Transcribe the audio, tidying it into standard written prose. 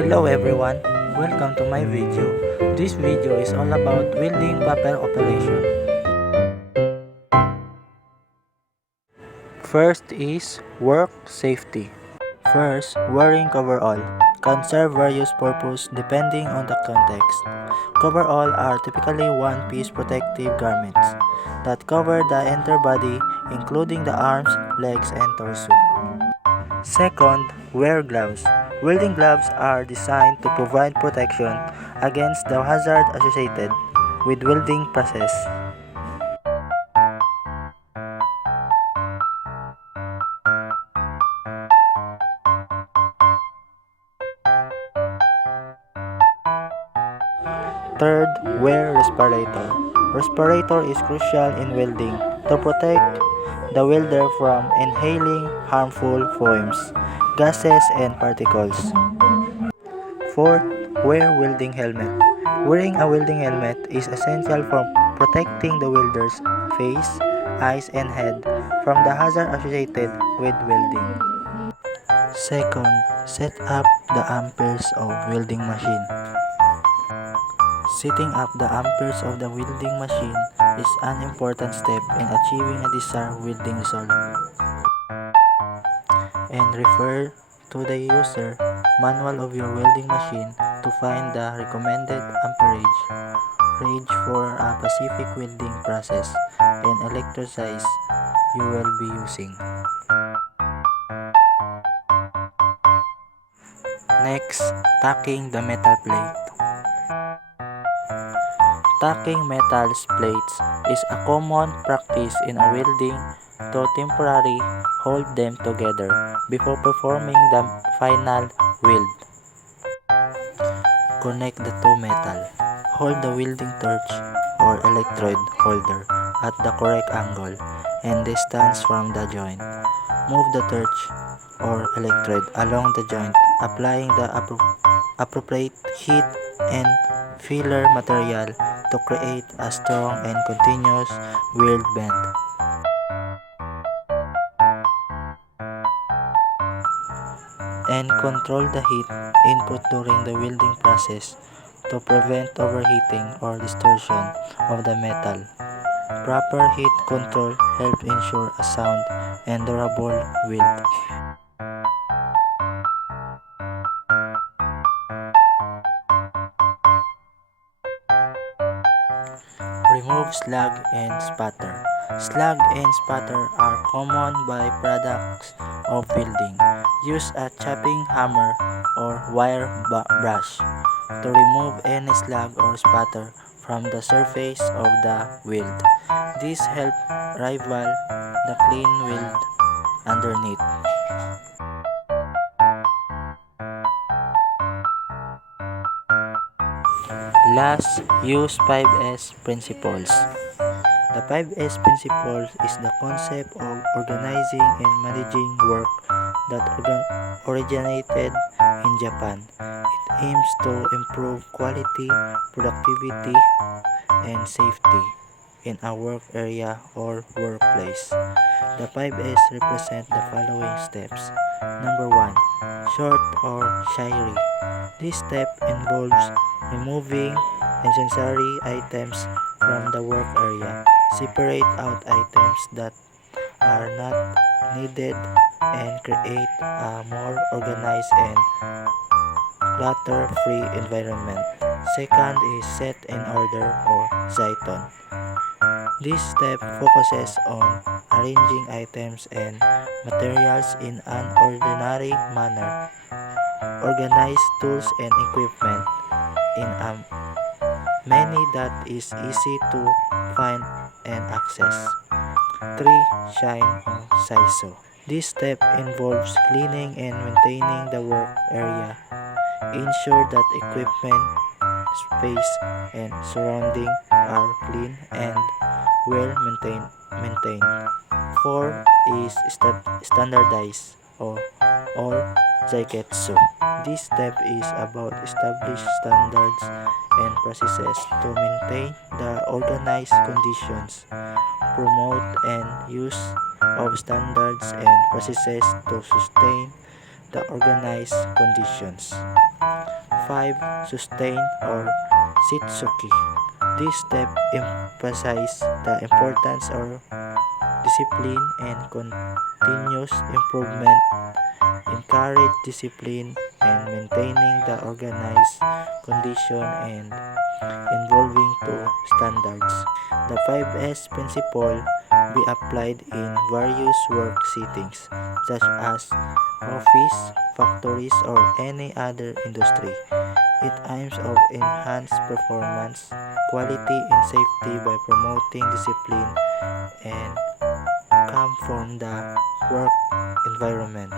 Hello everyone, welcome to my video. This video is all about welding paper operation. First is work safety. First, wearing coverall can serve various purposes depending on the context. Coverall are typically one-piece protective garments that cover the entire body, including the arms, legs, and torso. Second, wear gloves. Welding gloves are designed to provide protection against the hazard associated with welding process. Third, wear respirator. Respirator is crucial in welding to protect the welder from inhaling harmful fumes, gases, and particles. Fourth, wear welding helmet. Wearing a welding helmet is essential for protecting the welder's face, eyes, and head from the hazard associated with welding. Second, set up the amperes of welding machine. Setting up the amperes of the welding machine is an important step in achieving a desired welding result. And refer to the user manual of your welding machine to find the recommended amperage range for a specific welding process and electrode size you will be using. Next, tacking the metal plate. Tacking metal plates is a common practice in a welding to temporarily hold them together before performing the final weld. Connect the two metal. Hold the welding torch or electrode holder at the correct angle and distance from the joint. Move the torch or electrode along the joint, applying the appropriate heat and filler material to create a strong and continuous weld bend. And control the heat input during the welding process to prevent overheating or distortion of the metal. Proper heat control helps ensure a sound and durable weld. Remove slag and spatter. Slag and spatter are common byproducts of welding. Use a chopping hammer or wire brush to remove any slag or spatter from the surface of the weld. This helps rival the clean weld underneath. Last, use 5S principles. The 5S principle is the concept of organizing and managing work that originated in Japan. It aims to improve quality, productivity, and safety in a work area or workplace. The 5S represent the following steps. Number 1. Sort or shirey. This step involves removing unnecessary items from the work area. Separate out items that are not needed and create a more organized and clutter-free environment. Second is set in order or Zaiton. This step focuses on arranging items and materials in an ordinary manner. Organize tools and equipment in a manner that is easy to find and access. 3. Shine or Saiso. This step involves cleaning and maintaining the work area. Ensure that equipment, space, and surrounding are clean and well maintained. 4 is standardize or Zaiketsu. This step is about established standards and processes to maintain the organized conditions, promote and use of standards and processes to sustain the organized conditions. 5. Sustain or Sitsuki. This step emphasizes the importance of discipline and continuous improvement, encourage discipline and maintaining the organized condition and involving to standards. The 5S principle be applied in various work settings such as office, factories, or any other industry. It aims to enhance performance, quality, and safety by promoting discipline and calm from the work environment.